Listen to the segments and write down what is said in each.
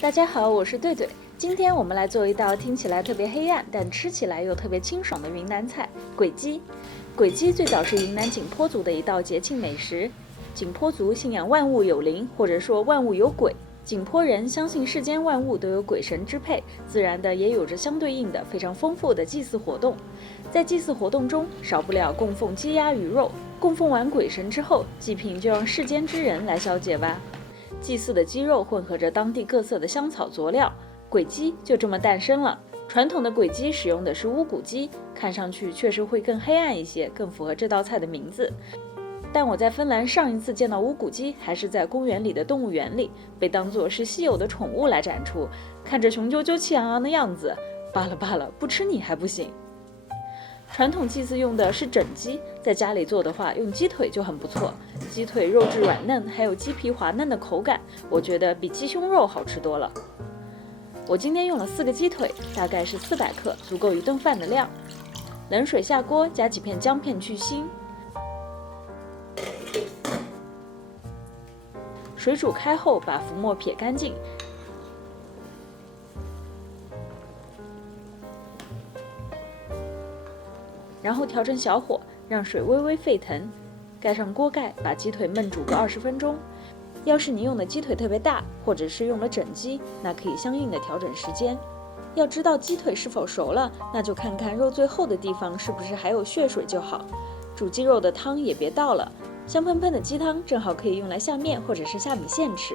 大家好，我是对对。今天我们来做一道听起来特别黑暗，但吃起来又特别清爽的云南菜——鬼鸡。鬼鸡最早是云南景颇族的一道节庆美食。景颇族信仰万物有灵，或者说万物有鬼。景颇人相信世间万物都有鬼神支配，自然的也有着相对应的非常丰富的祭祀活动。在祭祀活动中，少不了供奉鸡鸭鱼肉。供奉完鬼神之后，祭品就让世间之人来消解吧。祭祀的鸡肉混合着当地各色的香草佐料，鬼鸡就这么诞生了。传统的鬼鸡使用的是乌骨鸡，看上去确实会更黑暗一些，更符合这道菜的名字。但我在芬兰上一次见到乌骨鸡，还是在公园里的动物园里，被当作是稀有的宠物来展出，看着雄赳赳气昂昂的样子，罢了罢了，不吃你还不行。传统祭祀用的是整鸡，在家里做的话，用鸡腿就很不错。鸡腿肉质软嫩，还有鸡皮滑嫩的口感，我觉得比鸡胸肉好吃多了。我今天用了4个鸡腿，大概是400克，足够1顿饭的量。冷水下锅，加几片姜片去腥。水煮开后，把浮沫撇干净。然后调成小火，让水微微沸腾，盖上锅盖，把鸡腿焖煮个20分钟。要是你用的鸡腿特别大，或者是用了整鸡，那可以相应的调整时间。要知道鸡腿是否熟了，那就看看肉最厚的地方是不是还有血水就好。煮鸡肉的汤也别倒了，香喷喷的鸡汤正好可以用来下面或者是下米线吃。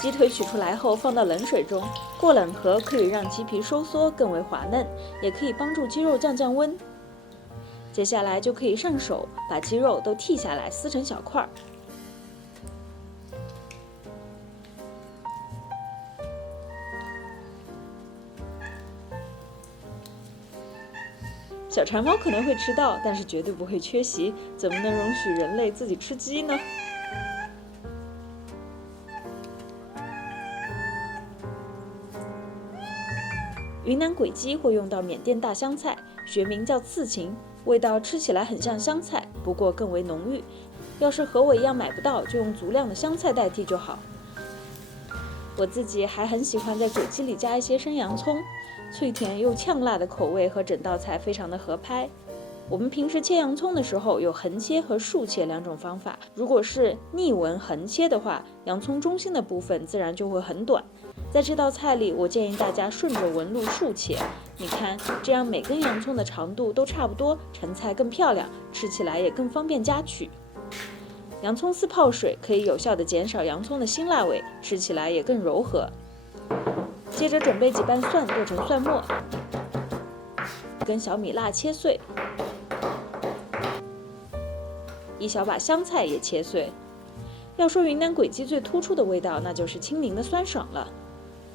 鸡腿取出来后放到冷水中，过冷河可以让鸡皮收缩更为滑嫩，也可以帮助鸡肉降温。接下来就可以上手，把鸡肉都剔下来，撕成小块。小馋猫可能会吃到，但是绝对不会缺席，怎么能容许人类自己吃鸡呢？云南鬼鸡会用到缅甸大香菜，学名叫刺芹，味道吃起来很像香菜，不过更为浓郁。要是和我一样买不到，就用足量的香菜代替就好。我自己还很喜欢在鬼鸡里加一些生洋葱，脆甜又呛辣的口味和整道菜非常的合拍。我们平时切洋葱的时候有横切和竖切2种方法，如果是逆纹横切的话，洋葱中心的部分自然就会很短。在这道菜里，我建议大家顺着纹路竖切，你看，这样每根洋葱的长度都差不多，成菜更漂亮，吃起来也更方便夹取。洋葱丝泡水可以有效地减少洋葱的辛辣味，吃起来也更柔和。接着准备几瓣蒜剁成蒜末，1根小米辣切碎，1小把香菜也切碎。要说云南鬼鸡最突出的味道，那就是青柠的酸爽了。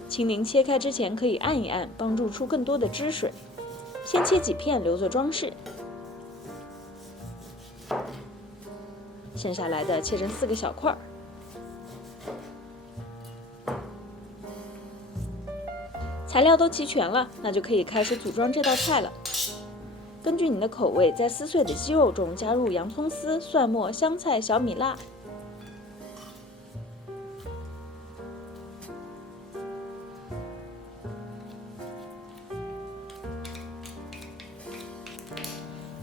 青柠切开之前可以按一按，帮助出更多的汁水。先切几片留作装饰，剩下来的切成4个小块。材料都齐全了，那就可以开始组装这道菜了。根据你的口味，在撕碎的鸡肉中加入洋葱丝、蒜末、香菜、小米辣。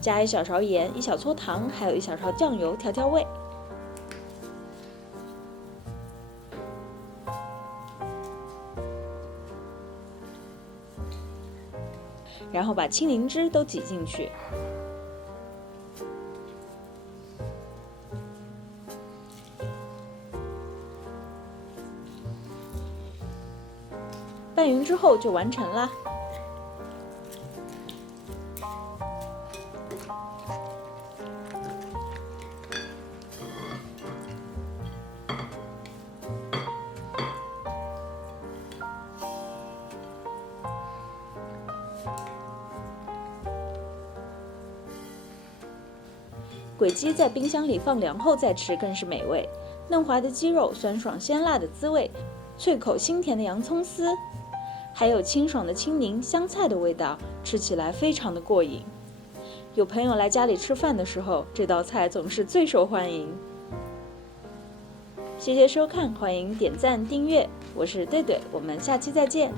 加1小勺盐、1小撮糖，还有1小勺酱油调调味。然后把青柠汁都挤进去。拌匀之后就完成啦。鬼鸡在冰箱里放凉后再吃更是美味，嫩滑的鸡肉，酸爽鲜辣的滋味，脆口腥甜的洋葱丝，还有清爽的青柠、香菜的味道，吃起来非常的过瘾。有朋友来家里吃饭的时候，这道菜总是最受欢迎。谢谢收看，欢迎点赞订阅，我是对对，我们下期再见。